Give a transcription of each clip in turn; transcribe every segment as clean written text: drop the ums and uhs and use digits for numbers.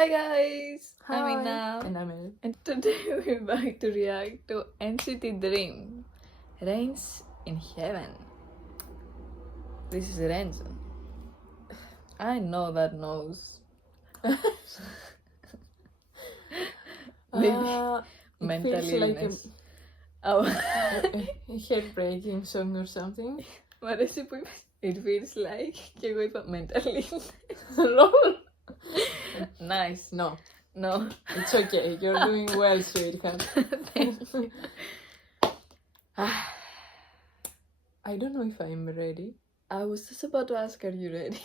Hi guys, I'm Hi. Inna, And I'm El. and today we're back to react to NCT DREAM, Reigns in Heaven. This is Renzo. I know that nose. It Mental feels like illness. Oh, a heartbreaking song or something. μ' αρέσει που είπες it feels like και εγώ είπα mental illness. Lol. Nice. No, No. it's okay. You're doing well, sweetheart. Thank you. I don't know if I'm ready. I was just about to ask, are you ready?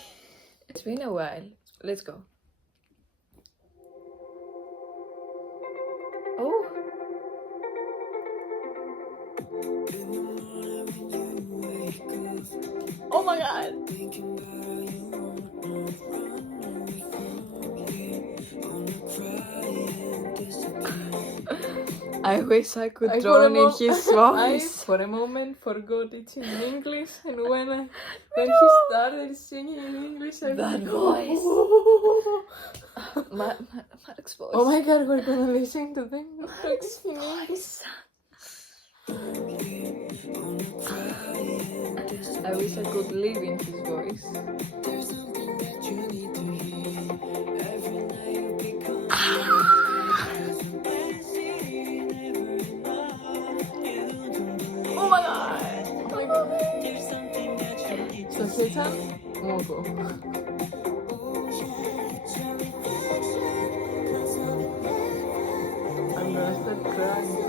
It's been a while. Let's go. Oh. Oh my god. I wish I could drown in his I voice. for a moment forgot it's in English, and when he started singing in English, I That was voice. Mark's voice. Oh my god, we're gonna listen to them. Mark's voice. I wish I could live in his voice. Oh my god! So 세상 뭐고? I'm gonna start crying.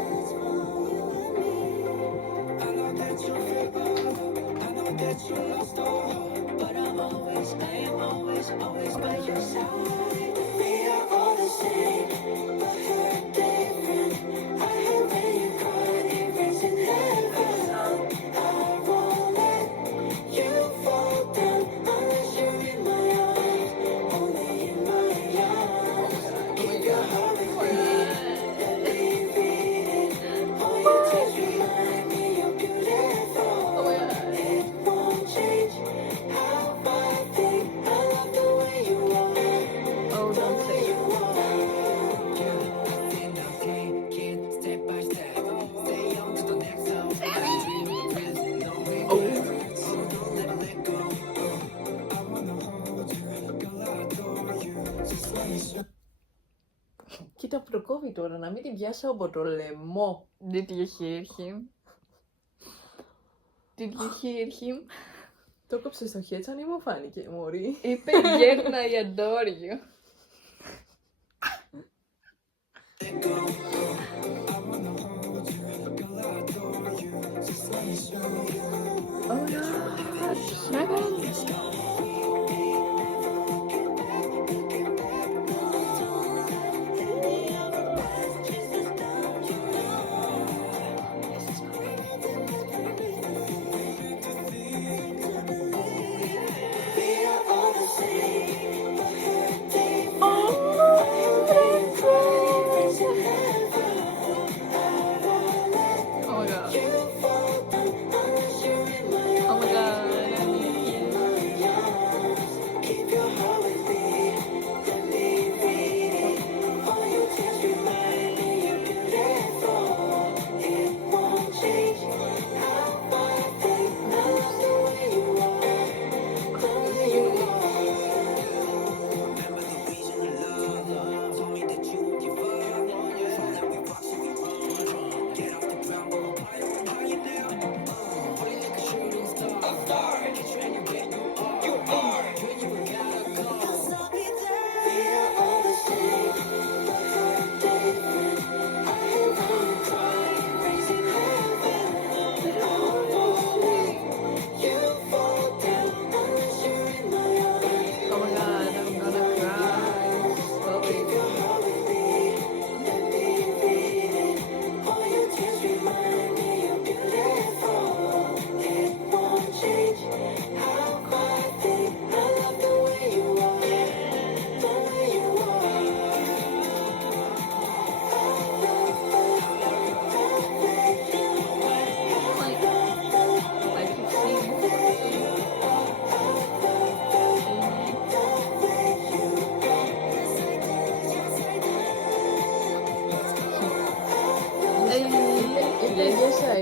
Oh, don't say it. Κοίτα, προκόβει τώρα, να μην την πιάσω από το λαιμό. Did you hear him? Did you hear him? Το κόψε στο χέτσαν ή μου φάνηκε, μωρή. Είπε γέρνα I adore you. Oh my god. Heaven. Oh my god.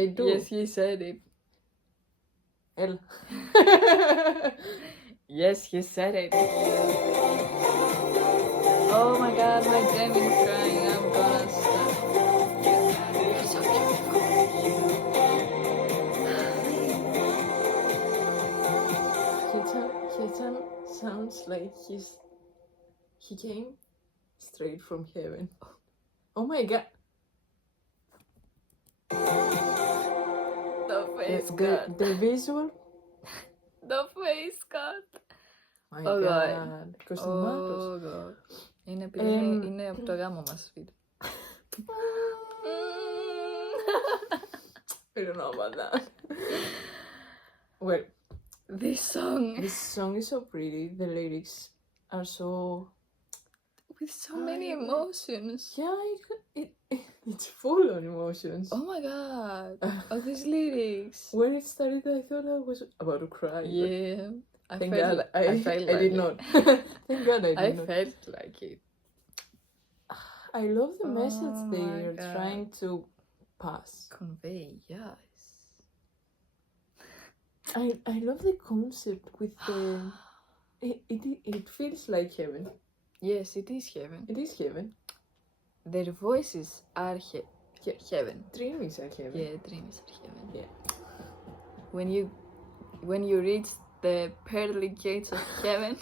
I do. Yes, he said it. L. Yes, he said it. Oh my god, my Jamie is crying. I'm gonna stop. You're so beautiful. Hechan sounds like he came straight from heaven. Oh my god. The face cut. The visual. The face cut. My Oh god. god. Κοστιμάτος. Oh god. Είναι επειδή είναι από το γάμο μας βίντεο. I don't know about that. Well, This song is so pretty. The lyrics are so... with so many emotions. Yeah, it's full on emotions. Oh my god. Oh, these lyrics. When it started, I thought I was about to cry. Yeah. Thank God I like did it. not. Thank God I did not. felt like it. I love the message Oh they my are God. trying to pass. Convey, yes. I love the concept with the... It feels like heaven. Yes, it is heaven. It is heaven. Their voices are heaven. Dream is a heaven. Yeah, dreams are heaven. Yeah. When you reach the pearly gates of heaven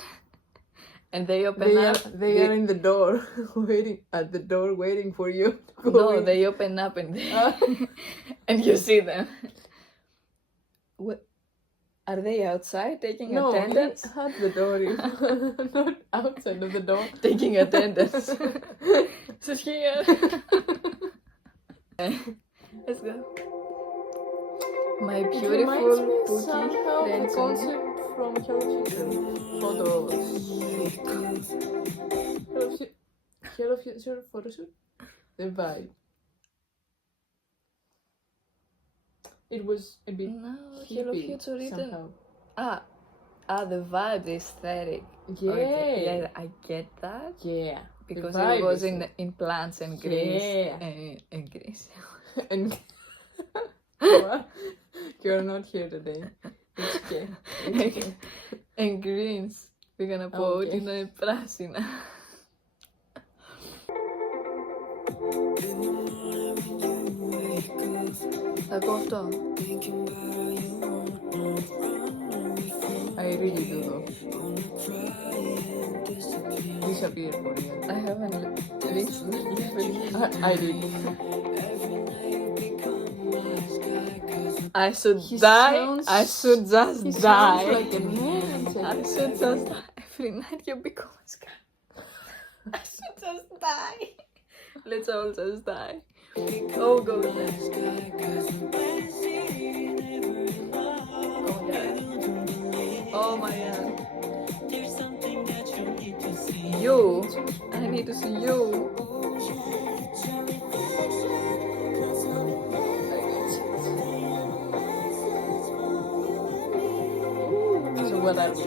and they open up. They are in the door, waiting for you to go No, in. they open up and and you see them. What? Are they outside taking attendance? No, at the door, not outside of the door. Taking attendance. This is here. Let's go. My It beautiful reminds me Pookie somehow the dancing. concept from Hello Future photos. Hello Future photo shoot. The vibe. It was a bit No, Hello hippie Future written. somehow. The vibe, the aesthetic. Yeah. Okay, yeah, I get that. Yeah. Because vibe it was is in plants and Greece. Yeah. And Greece. And you're not here today. It's okay. It's okay. And greens. We're gonna πω ότι Okay. είναι πράσινα. Θα πω αυτό. I really do though. Disappear for real. I haven't reached the level yet. I did. I should He die. sounds- I should just He die. sounds like a man. I should just die. Every night you become a sky. I should just die. Let's all just die. Oh goodness. Oh my god. You. I need to see you. So what are we?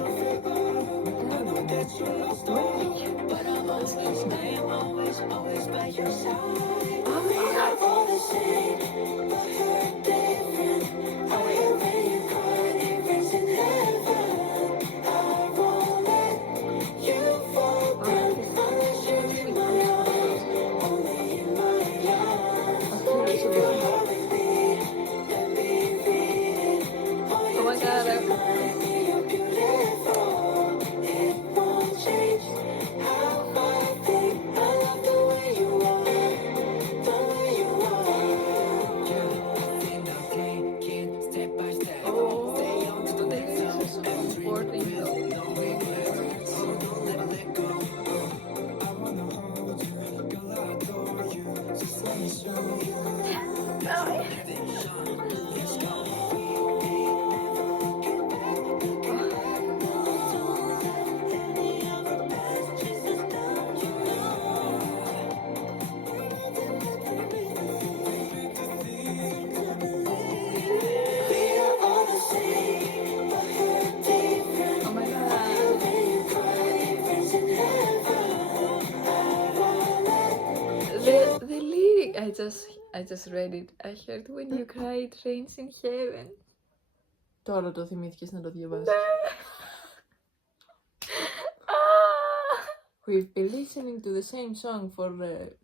Oh my god. Oh my god. The lyric, I I just read it. I heard when you cry it rains in heaven. Τώρα το θυμήθηκες να το διαβάσεις. We've been listening to the same song for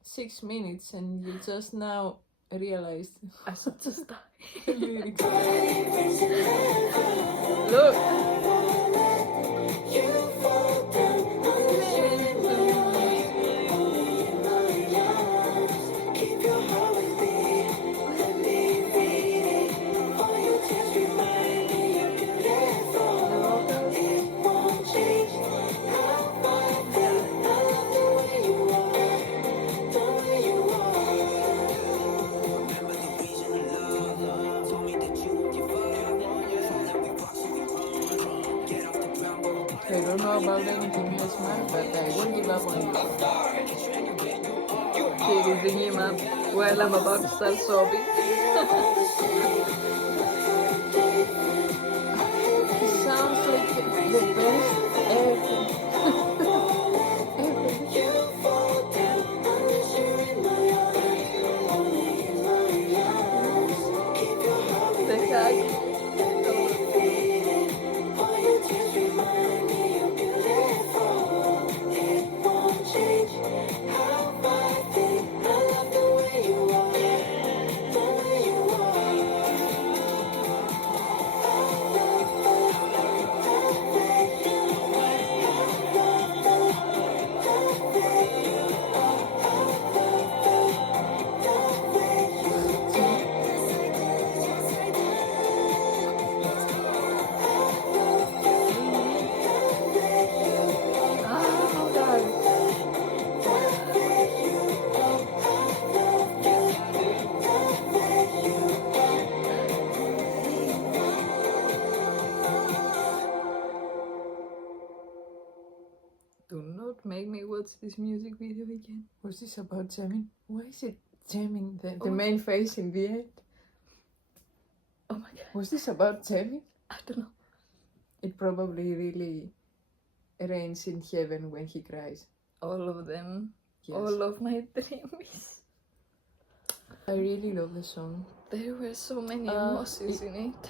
6 minutes and you just now realized I should just die. the lyrics. Look. I don't know about anything else, man, but I won't give up on you. Here is the new map while I'm about to start sobbing. He sounds like the best ever. The heck? Do not make me watch this music video again. Was this about jamming? Why is it jamming the Oh. main face in the end? Oh my god. Was this about jamming? I don't know. It probably really rains in heaven when he cries. All of them. Yes. All of my dreams. I really love the song. There were so many Uh, emotions in it.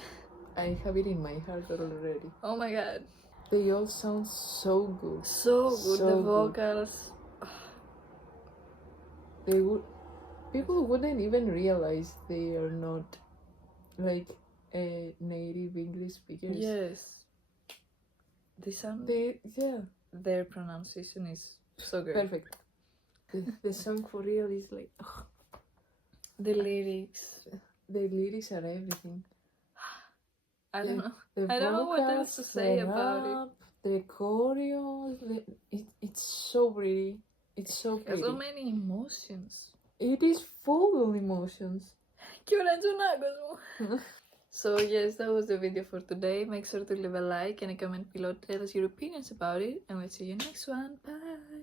I have it in my heart already. Oh my god. They all sound so good. So good. So The good. vocals. They would. People wouldn't even realize they are not like native English speakers. Yes. They sound. Yeah. Their pronunciation is so good. Perfect. The song for real is like. The lyrics. The lyrics are everything. I don't know. The I don't know what else to vocals, say the about it. rap, the choreo, it's so pretty. It's so There's pretty. so many emotions. It is full of emotions. So yes, that was the video for today. Make sure to leave a like and a comment below to tell us your opinions about it, and we'll see you next one. Bye.